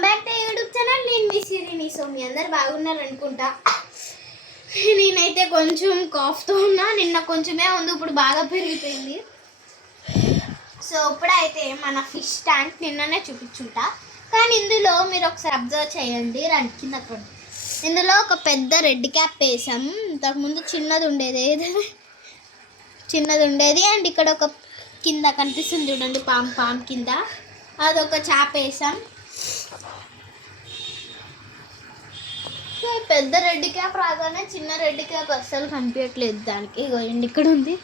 Welcome back to YouTube channel. నేను మీ సిరిని. So మీ అందరు బాగున్నారు అనుకుంటా. నేనైతే కొంచెం కాఫ్తో ఉన్నా. నిన్న కొంచెమే ఉంది, ఇప్పుడు బాగా పెరిగిపోయింది. సో ఇప్పుడైతే మన ఫిష్ ట్యాంక్ నిన్ననే చూపించుంటా, కానీ ఇందులో మీరు ఒకసారి అబ్జర్వ్ చేయండి. రండి కింద. ఇందులో ఒక పెద్ద రెడ్ క్యాప్ వేసాం. ఇంతకుముందు చిన్నది ఉండేది అండ్ ఇక్కడ ఒక కింద కనిపిస్తుంది చూడండి, పామ్ కింద అదొక చేప వేసాం. పెద్ద రెడ్ క్యాప్ రాగానే చిన్న రెడ్ క్యాప్ అస్సలు కనిపించట్లేదు దానికి. ఇగో ఇక్కడ ఉంది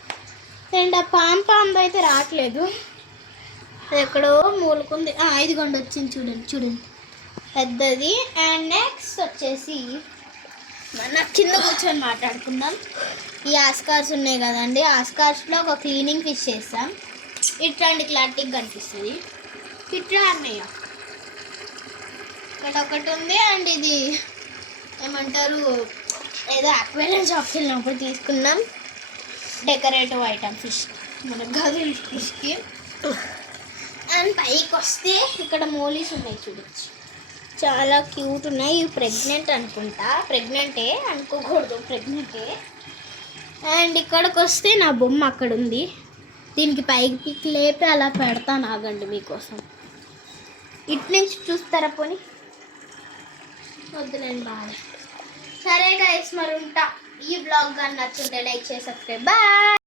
అండ్ ఆ పామ్ అయితే రావట్లేదు, ఎక్కడో మూలుకుంది. ఇదిగోండి వచ్చింది, చూడండి పెద్దది. అండ్ నెక్స్ట్ వచ్చేసి మన కింద కూర్చొని మాట్లాడుకుందాం. ఈ ఆస్కార్స్ ఉన్నాయి కదండి, ఆస్కార్స్లో ఒక క్లీనింగ్ ఫిష్ చేస్తాం. ఇట్లాంటి క్లారిటీగా కనిపిస్తుంది. ఇట్లా అన్నయ్య ఇక్కడ ఒకటి ఉంది. అండ్ ఇది ఏమంటారు, ఏదో అక్వేరియం షాప్కి వెళ్ళినప్పుడు తీసుకున్నాం డెకరేటివ్ ఐటమ్ ఫిష్, మన గది ఫిష్కి. అండ్ పైకి వస్తే ఇక్కడ మోలీస్ ఉన్నాయి చూడొచ్చు, చాలా క్యూట్ ఉన్నాయి. ఇవి ప్రెగ్నెంట్ అనుకుంటా, ప్రెగ్నెంటే అనుకోకూడదు, ప్రెగ్నెంటే. అండ్ ఇక్కడికి వస్తే నా బొమ్మ అక్కడ ఉంది, దీనికి పైకి పిక్ లేపి అలా పెడతాను, ఆగండి మీకోసం. ఇటు నుంచి చూస్తారా పోనీ? వద్దులేండి, బాగా. సరే గైస్, మరి ఉంటా. ఈ బ్లాగ్ కానీ నచ్చుంటే లైక్ చేసి సబ్స్క్రైబ్. బాయ్.